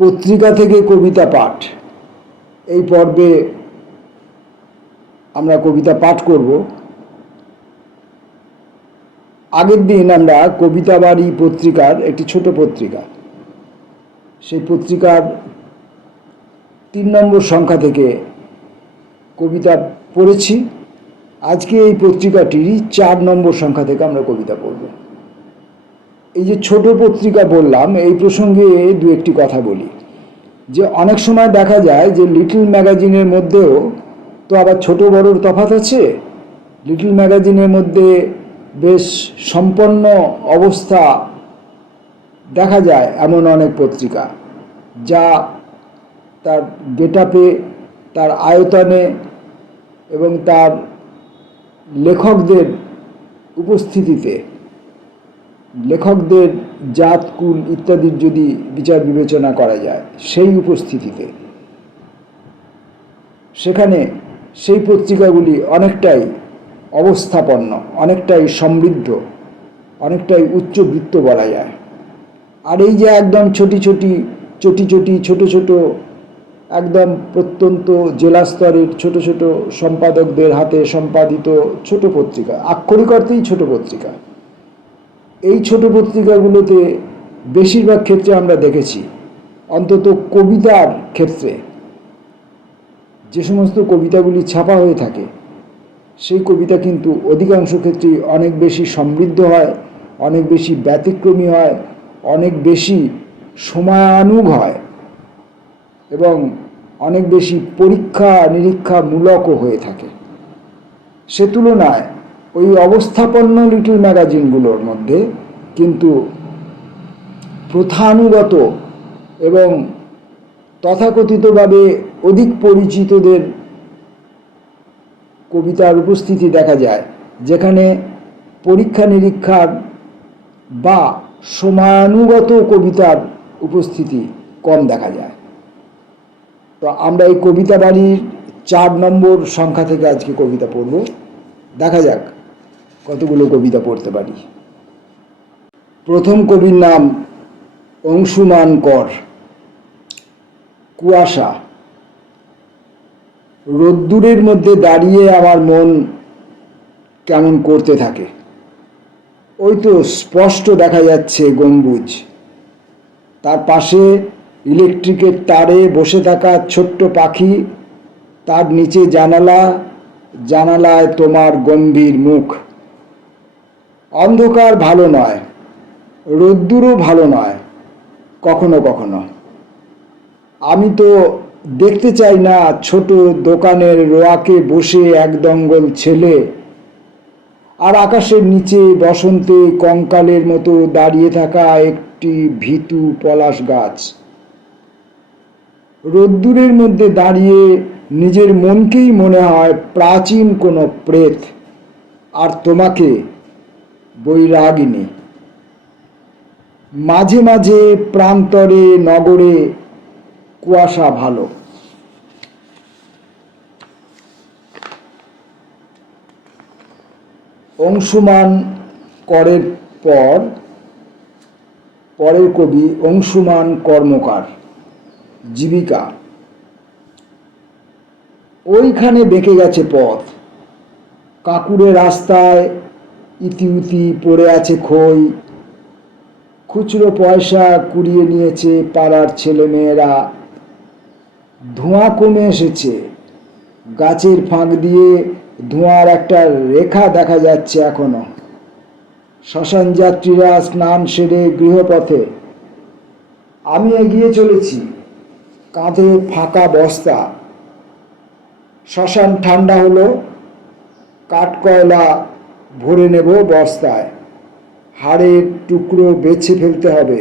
পত্রিকা থেকে কবিতা পাঠ এই পর্বে আমরা কবিতা পাঠ করব। আগের দিন আমরা কবিতা বাড়ি পত্রিকার একটি ছোট পত্রিকা, সেই পত্রিকার 3 নম্বর সংখ্যা থেকে কবিতা পড়েছি। আজকে এই পত্রিকাটির 4 নম্বর সংখ্যা থেকে আমরা কবিতা পড়ব। এই যে ছোট পত্রিকা বললাম, এই প্রসঙ্গে দু একটি কথা বলি যে অনেক সময় দেখা যায় যে লিটল ম্যাগাজিনের মধ্যেও তো আবার ছোট বড়র তফাৎ আছে। লিটল ম্যাগাজিনের মধ্যে বেশ সম্পন্ন অবস্থা দেখা যায় এমন অনেক পত্রিকা, যা তার গেটআপে, তার আয়তনে এবং তার লেখকদের উপস্থিতিতে, লেখকদের জাত কুল ইত্যাদির যদি বিচার বিবেচনা করা যায়, সেই উপস্থিতিতে সেখানে সেই পত্রিকাগুলি অনেকটাই অবস্থাপন্ন, অনেকটাই সমৃদ্ধ, অনেকটাই উচ্চবৃত্ত বলা যায়। আর এই যে একদম ছোট ছোট একদম প্রত্যন্ত জেলা স্তরের ছোট ছোট সম্পাদকদের হাতে সম্পাদিত ছোট পত্রিকা, আক্ষরিক অর্থেই ছোট পত্রিকা, এই ছোট পত্রিকাগুলোতে বেশিরভাগ ক্ষেত্রে আমরা দেখেছি, অন্তত কবিতার ক্ষেত্রে যে সমস্ত কবিতাগুলি ছাপা হয়ে থাকে, সেই কবিতা কিন্তু অধিকাংশ ক্ষেত্রেই অনেক বেশি সমৃদ্ধ হয়, অনেক বেশি ব্যতিক্রমী হয়, অনেক বেশি সময়ানুগ হয় এবং অনেক বেশি পরীক্ষা নিরীক্ষামূলকও হয়ে থাকে। সে তুলনায় ওই অবস্থাপন্ন লিটল ম্যাগাজিনগুলোর মধ্যে কিন্তু প্রথানুগত এবং তথাকথিতভাবে অধিক পরিচিতদের কবিতার উপস্থিতি দেখা যায়, যেখানে পরীক্ষা নিরীক্ষার বা সময়ানুগত কবিতার উপস্থিতি কম দেখা যায়। তো আমরা এই কবিতা বাড়ির 4 নম্বর সংখ্যা থেকে আজকে কবিতা পড়ব। দেখা যাক কতগুলো কবিতা পড়তে পারি। প্রথম কবির নাম অংশুমান কর। কুয়াশা। রোদ্দুরের মধ্যে দাঁড়িয়ে আমার মন কেমন করতে থাকে। ওই তো স্পষ্ট দেখা যাচ্ছে গম্বুজ, তার পাশে ইলেকট্রিকের তারে বসে থাকা ছোট্ট পাখি, তার নিচে জানালা, জানালায় তোমার গম্ভীর মুখ। অন্ধকার ভালো নয়, রোদ্দুরও ভালো নয় কখনো কখনো। আমি তো দেখতে চাই না ছোট দোকানের রোয়াকে বসে এক দঙ্গল ছেলে, আর আকাশের নিচে বসন্তে কঙ্কালের মতো দাঁড়িয়ে থাকা একটি ভীতু পলাশ গাছ। রোদ্দুরের মধ্যে দাঁড়িয়ে নিজের মনকেই মনে হয় প্রাচীন কোনো প্রেত, আর তোমাকে বৈরাগিনী। মাঝে মাঝে প্রান্তরে নগরে কুয়াশা ভালো। অংশুমান করের পরের কবি অংশুমান কর্মকার। জীবিকা। ওইখানে বেঁকে গেছে পথ, কাঁকুড়ে রাস্তায় ইতিউতি পড়ে আছে খই, খুচরো পয়সা কুড়িয়ে নিয়েছে পাড়ার ছেলেমেয়েরা। ধোঁয়া কমে এসেছে, গাছের ফাঁক দিয়ে ধোঁয়ার একটা রেখা দেখা যাচ্ছে এখনো। শ্মশান যাত্রীরা স্নান সেরে গৃহপথে। আমি এগিয়ে চলেছি, কাঁধে ফাঁকা বস্তা। শ্মশান ঠান্ডা হলো, কাঠকয়লা ভরে নেব বস্তায়। হাড়ের টুকরো বেছে ফেলতে হবে,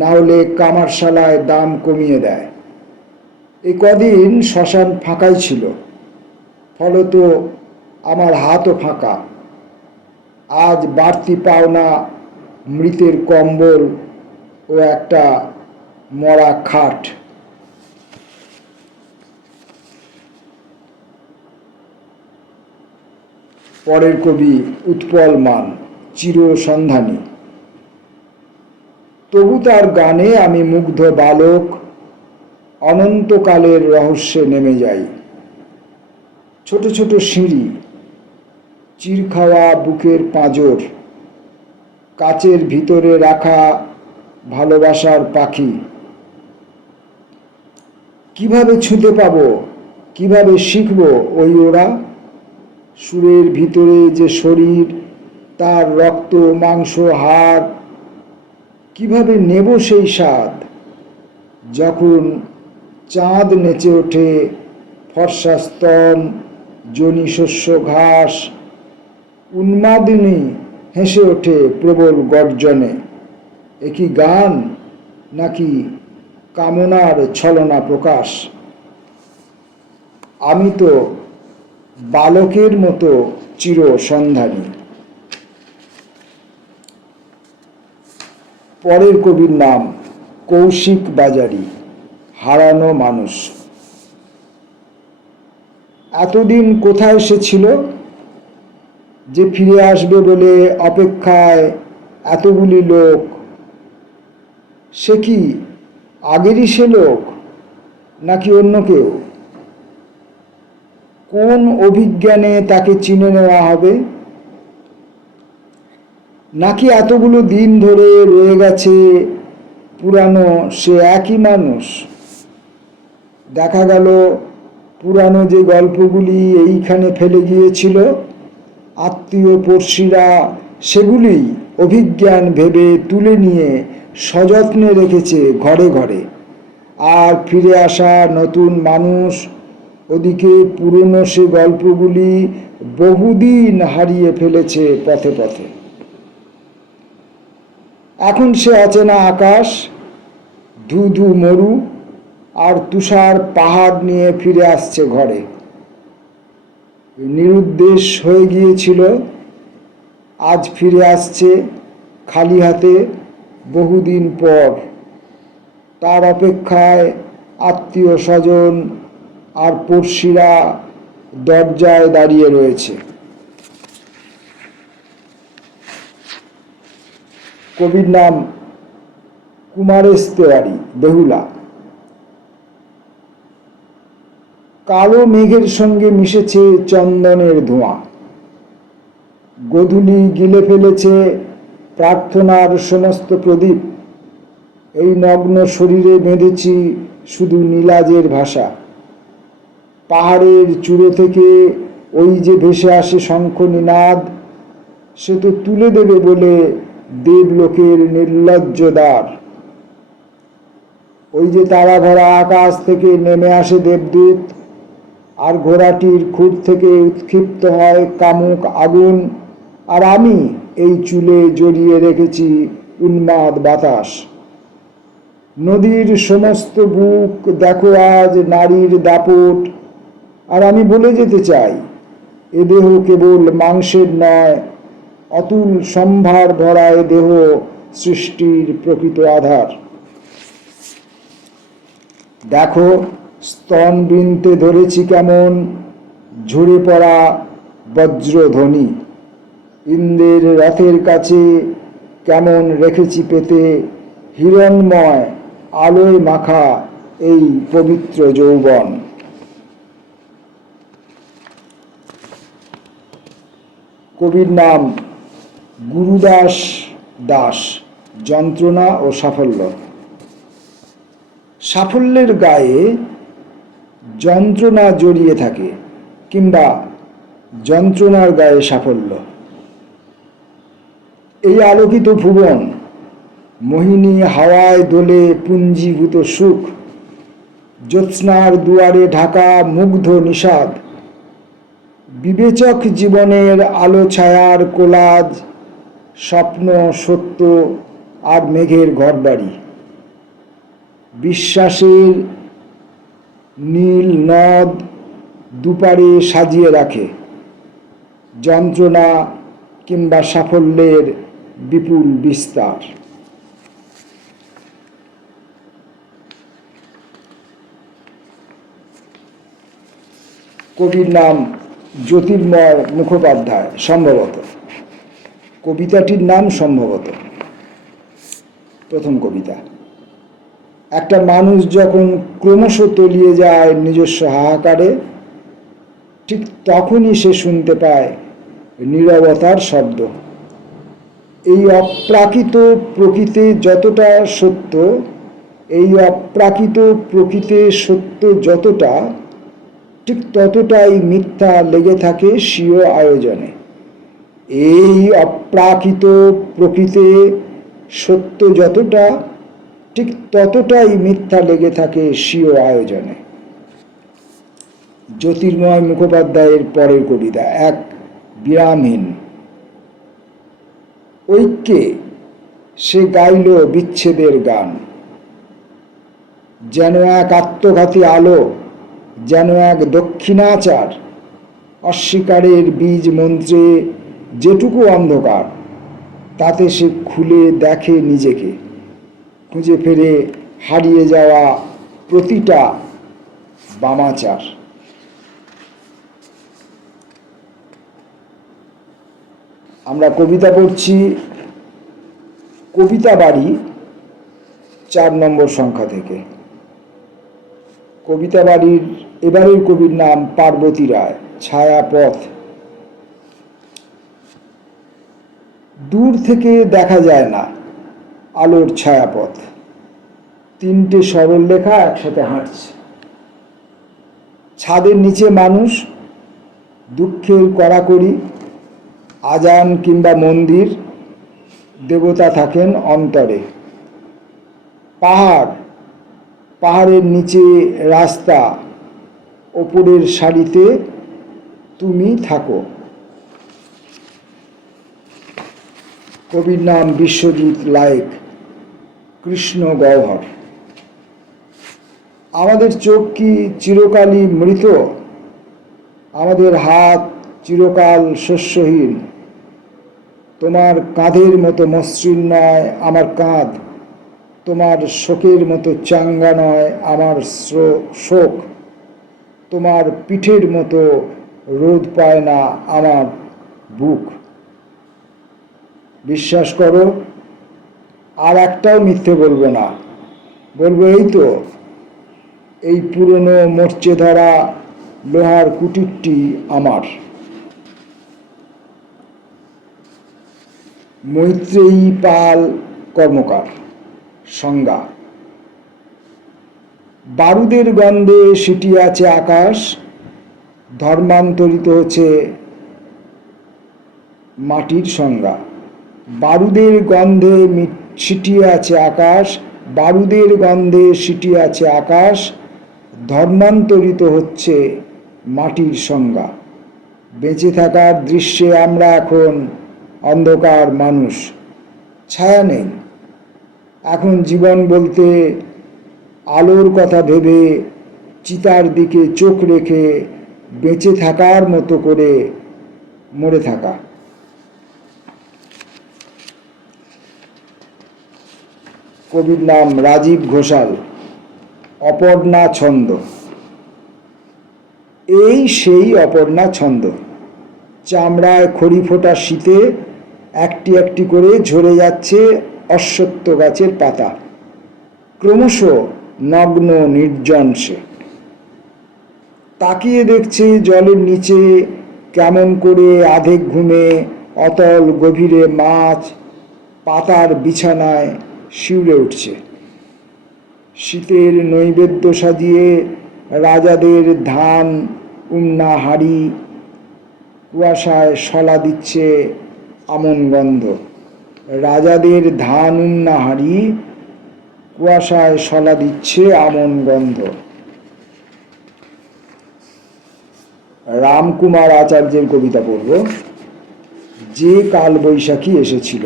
না হলে কামারশালায় দাম কমিয়ে দেয়। এই কদিন শ্মশান ফাঁকাই ছিল, ফলত আমার হাতও ফাঁকা। আজ বাড়তি পাওনা মৃতের কম্বল ও একটা মরা খাট। পরের কবি উৎপল মান। চিরসন্ধানী। তবু তার গানে আমি মুগ্ধ বালক, অনন্তকালের রহস্যে নেমে যাই। ছোট ছোট সিঁড়ি, চির খাওয়া বুকের পাঁজর, কাচের ভিতরে রাখা ভালোবাসার পাখি। কিভাবে ছুঁতে পাবো, কিভাবে শিখবো ওই ওরা? সুরের ভিতরে যে শরীর, তার রক্ত মাংস হাড়, কিভাবে নেব সেই স্বাদ? যখন চাঁদ নেচে ওঠে ফর্সা স্তন, জনি শস্য ঘাস, উন্মাদিনী হেসে ওঠে প্রবল গর্জনে। এ কি গান নাকি কামনার ছলনা প্রকাশ? আমি তো বালকের মতো চির সন্ধানী। পরের কবির নাম কৌশিক বাজারি, হারানো মানুষ। এতদিন কোথায় সে ছিল যে ফিরে আসবে বলে অপেক্ষায় এতগুলি লোক? সে কি আগেরই সে লোক নাকি অন্য কেউ? কোন অভিজ্ঞানে তাকে চিনে নেওয়া হবে? নাকি এতগুলো দিন ধরে রয়ে গেছে পুরানো সে একই মানুষ? দেখা গেল পুরানো যে গল্পগুলি এইখানে ফেলে গিয়েছিল আত্মীয় পড়শিরা, সেগুলি অভিজ্ঞান ভেবে তুলে নিয়ে সযত্নে রেখেছে ঘরে ঘরে। আর ফিরে আসা নতুন মানুষ ওদিকে পুরনো সে গল্পগুলি বহুদিন হারিয়ে ফেলেছে পথে পথে। এখন সে অচেনা আকাশ, ধু ধু মরু আর তুষার পাহাড় নিয়ে ফিরে আসছে ঘরে। নিরুদ্দেশ হয়ে গিয়েছিল, আজ ফিরে আসছে খালি হাতে বহুদিন পর। তার অপেক্ষায় আত্মীয় স্বজন আর পড়শিরা দরজায় দাঁড়িয়ে রয়েছে। কবির নাম কুমারেশ তেওয়ারি, বেহুলা। কালো মেঘের সঙ্গে মিশেছে চন্দনের ধোঁয়া, গোধূলি গিলে ফেলেছে প্রার্থনার সমস্ত প্রদীপ। এই নগ্ন শরীরে বেঁধেছি শুধু নীলাজের ভাষা। পাহাড়ের চূড়ো থেকে ওই যে ভেসে আসে শঙ্খ নিনাদ, সে তো তুলে দেবে বলে দেবলোকের নির্লজ্জ দ্বার। ওই যে তারা ভরা আকাশ থেকে নেমে আসে দেবদূত, আর ঘোড়াটির খুর থেকে উৎক্ষিপ্ত হয় কামুক আগুন। আর আমি এই চুলে জড়িয়ে রেখেছি উন্মাদ বাতাস। নদীর সমস্ত বুক দেখো আজ নারীর দাপট। আর আমি বলে যেতে চাই, এ দেহ কেবল মাংসের নয়, অতুল সম্ভার ভরা এ দেহ সৃষ্টির প্রকৃত আধার। দেখো স্তন বিনতে ধরেছি কেমন ঝরে পড়া বজ্রধ্বনি। ইন্দ্রের রথের কাছে কেমন রেখেছি পেতে হিরণময় আলোয় মাখা এই পবিত্র যৌবন। কবির নাম গুরুদাস দাস, যন্ত্রণা ও সাফল্য। সাফল্যের গায়ে যন্ত্রণা জড়িয়ে থাকে, কিংবা যন্ত্রণার গায়ে সাফল্য। এই আলোকিত ভুবন, মোহিনী হাওয়ায় দোলে পুঞ্জীভূত সুখ, জ্যোৎস্নার দুয়ারে ঢাকা মুগ্ধ নিষাদ, বিবেচক জীবনের আলো ছায়ার কোলাজ, স্বপ্ন সত্য আর মেঘের ঘরবাড়ি। বিশ্বাসের নীল নদ দুপারে সাজিয়ে রাখে যন্ত্রণা কিংবা সাফল্যের বিপুল বিস্তার। কবির নাম জ্যোতির্ময় মুখোপাধ্যায়, সম্ভবত। কবিতাটির নাম সম্ভবত, প্রথম কবিতা। একটা মানুষ যখন ক্রমশ তলিয়ে যায় নিজস্ব হাহাকারে, ঠিক তখনই সে শুনতে পায় নীরবতার শব্দ। এই অপ্রাকৃত প্রকৃতি যতটা সত্য, এই অপ্রাকৃত প্রকৃতি সত্য যতটা, ঠিক ততটাই মিথ্যা লেগে থাকে স্বীয় আয়োজনে। এই অপ্রাকৃত প্রকৃতি সত্য যতটা, ঠিক ততটাই মিথ্যা লেগে থাকে স্বীয় আয়োজনে। জ্যোতির্ময় মুখোপাধ্যায়ের পরের কবিতা, এক বিরামহীন। ঐক্যে সে গাইল বিচ্ছেদের গান, যেন এক আত্মঘাতী আলো, যেন এক দক্ষিণাচার। অস্বীকারের বীজ মন্ত্রে যেটুকু অন্ধকার, তাতে সে খুলে দেখে নিজেকে, খুঁজে ফেরে হারিয়ে যাওয়া প্রতিটা বামাচার। আমরা কবিতা পড়ছি কবিতা বাড়ি 4 নম্বর সংখ্যা থেকে। কবিতা বাড়ির এবারের কবির নাম পার্বতী রায়। ছায়াপথ। দূর থেকে দেখা যায় না আলোর ছায়াপথ, 3টে সরল লেখা একসাথে হাঁটছে। ছাদের নিচে মানুষ, দুঃখের কড়াকড়ি, আজান কিংবা মন্দির, দেবতা থাকেন অন্তরে। পাহাড়, পাহাড়ের নিচে রাস্তা, ওপরের সারিতে তুমি থাকো। কবির নাম বিশ্বজিৎ লায়েক। কৃষ্ণ গহ্বর। আমাদের চোখ কি চিরকালই মৃত? আমাদের হাত চিরকাল শস্যহীন? তোমার কাঁধের মতো মসৃণ নয় আমার কাঁধ, তোমার শোকের মতো চাঙ্গা নয় আমার শোক, তোমার পিঠের মতো রোদ পায় না আমার বুক। বিশ্বাস করো, আর একটাও মিথ্যে বলবো না। বলবো এই তো, এই পুরনো মরচে ধরা লোহার কুটিরটি আমার। মৈত্রেয়ী পাল কর্মকার। সংজ্ঞা: বারুদের গন্ধে সিটিয়ে আছে আকাশ, ধর্মান্তরিত হচ্ছে মাটির সংজ্ঞা। বারুদের গন্ধে সিটিয়ে আছে আকাশ, বারুদের গন্ধে সিটিয়ে আছে আকাশ, ধর্মান্তরিত হচ্ছে মাটির সংজ্ঞা। বেঁচে থাকার দৃশ্যে আমরা এখন অন্ধকার মানুষ, ছায়া নেই। এখন জীবন বলতে আলোর কথা ভেবে চিতার দিকে চোখ রেখে বেঁচে থাকার মতো করে মরে থাকা। কবির নাম রাজীব ঘোষাল। অপর্ণা ছন্দ। এই সেই অপর্ণা ছন্দ। চামড়ায় খড়ি ফোটা শীতে একটি একটি করে ঝরে যাচ্ছে অশ্বত্থ গাছের পাতা। ক্রমশ নগ্ন নির্জন সে তাকিয়ে দেখছে জলের নিচে কেমন করে আধেক ঘুমে অতল গভীরে মাছ পাতার বিছানায় শিউরে উঠছে। শীতের নৈবেদ্য সাজিয়ে রাজাদের ধান উন্না হাড়ি, কুয়াশায় শলা দিচ্ছে আমন গন্ধ। রাজাদের ধান উন্না হাড়ি, কুয়াশায় শলা দিচ্ছে আমন গন্ধ। রামকুমার আচার্যের কবিতা পড়ব, যে কাল বৈশাখী এসেছিল।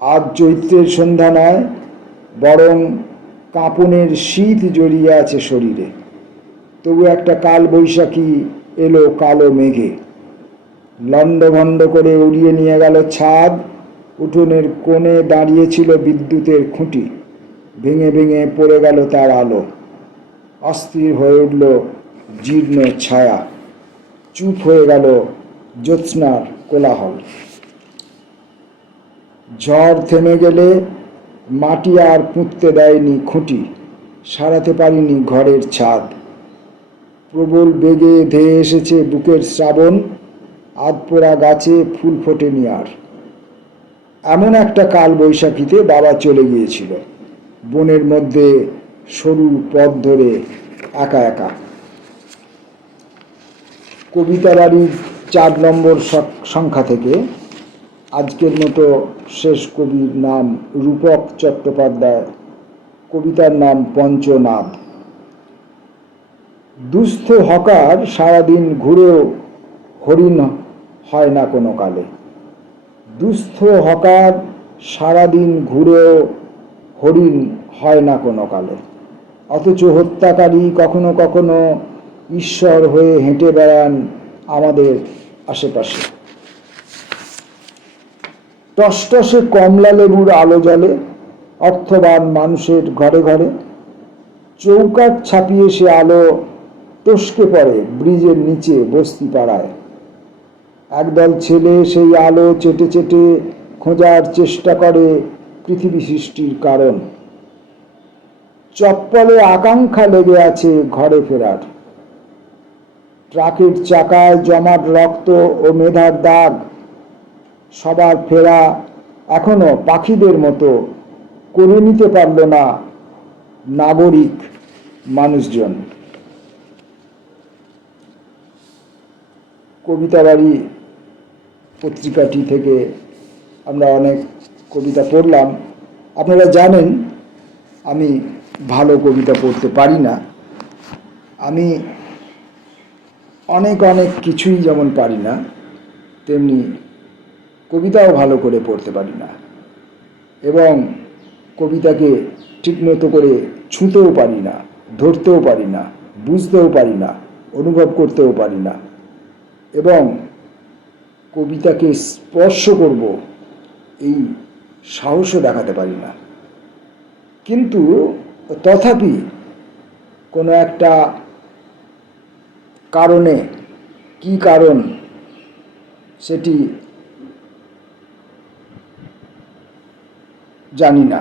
আজ চৈত্রের সন্ধ্যা নয়, বরং কাঁপনের শীত জড়িয়ে আছে শরীরে। তবু একটা কাল বৈশাখী এলো কালো মেঘে, লণ্ডভণ্ড করে উড়িয়ে নিয়ে গেল ছাদ। উঠোনের কোণে দাঁড়িয়েছিল বিদ্যুতের খুঁটি, ভেঙে ভেঙে পড়ে গেল তার আলো। অস্থির হয়ে উঠল জীর্ণ ছায়া, চুপ হয়ে গেল জ্যোৎস্নার কোলাহল। ঝড় থেমে গেলে মাটি আর পুঁততে দেয়নি খুঁটি, সারাতে পারিনি ঘরের ছাদ। প্রবল বেগে ধেয়ে এসেছে বুকের শ্রাবণ, আধপোড়া গাছে ফুল ফোটেনি আর। এমন একটা কাল বৈশাখীতে বাবা চলে গিয়েছিল, বনের মধ্যে সরু পথ ধরে একা একা। কবিতা বাড়ির 4 নম্বর সংখ্যা থেকে আজকের মতো শেষ কবির নাম রূপক চট্টোপাধ্যায়, কবিতার নাম পঞ্চনাদ। দুস্থ হকার সারাদিন ঘুরেও হরিণ হয় না কোনো কালে। দুস্থ হকার সারাদিন ঘুরেও হরিণ হয় না কোনো কালে, অথচ হত্যাকারী কখনো কখনো ঈশ্বর হয়ে হেঁটে বেড়ান আমাদের আশেপাশে। টসটসে কমলা লেবুর আলো জ্বলে অর্থবান মানুষের ঘরে ঘরে। চৌকাঠ ছাপিয়ে সে আলো টসকে পড়ে ব্রিজের নিচে বস্তি পাড়ায়। একদল ছেলে সেই আলো চেটে চেটে খোঁজার চেষ্টা করে পৃথিবী সৃষ্টির কারণ। চপ্পলে আকাঙ্ক্ষা লেগে আছে ঘরে ফেরার। ট্রাকের চাকায় জমাট রক্ত ও মেধার দাগ। সবার ফেরা এখনো পাখিদের মতো করে নিতে পারল না নাগরিক মানুষজন। কবিতা বাড়ি পত্রিকাটি থেকে আমরা অনেক কবিতা পড়লাম। আপনারা জানেন আমি ভালো কবিতা পড়তে পারি না। আমি অনেক কিছুই যেমন পারি না, তেমনি কবিতাও ভালো করে পড়তে পারি না, এবং কবিতাকে ঠিকমতো করে ছুঁতেও পারি না, ধরতেও পারি না, বুঝতেও পারি না, অনুভব করতেও পারি না, এবং কবিতাকে স্পর্শ করব এই সাহসও দেখাতে পারি না। কিন্তু তথাপি কোনো একটা কারণে, কি কারণ সেটি জানি না,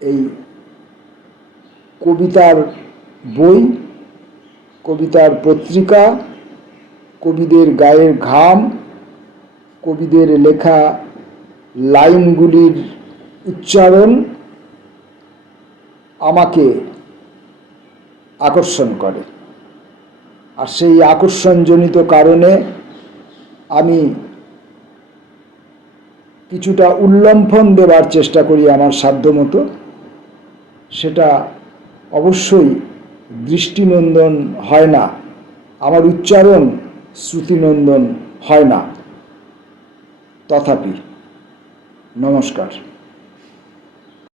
এই কবিতার বই, কবিতার পত্রিকা, কবিদের গায়ের ঘাম, কবিদের লেখা লাইনগুলির উচ্চারণ আমাকে আকর্ষণ করে। আর সেই আকর্ষণজনিত কারণে আমি কিছুটা উল্লম্ফন দেবার চেষ্টা করি আমার সাধ্যমতো। সেটা অবশ্যই দৃষ্টিনন্দন হয় না, আমার উচ্চারণ শ্রুতিনন্দন হয় না। তথাপি নমস্কার।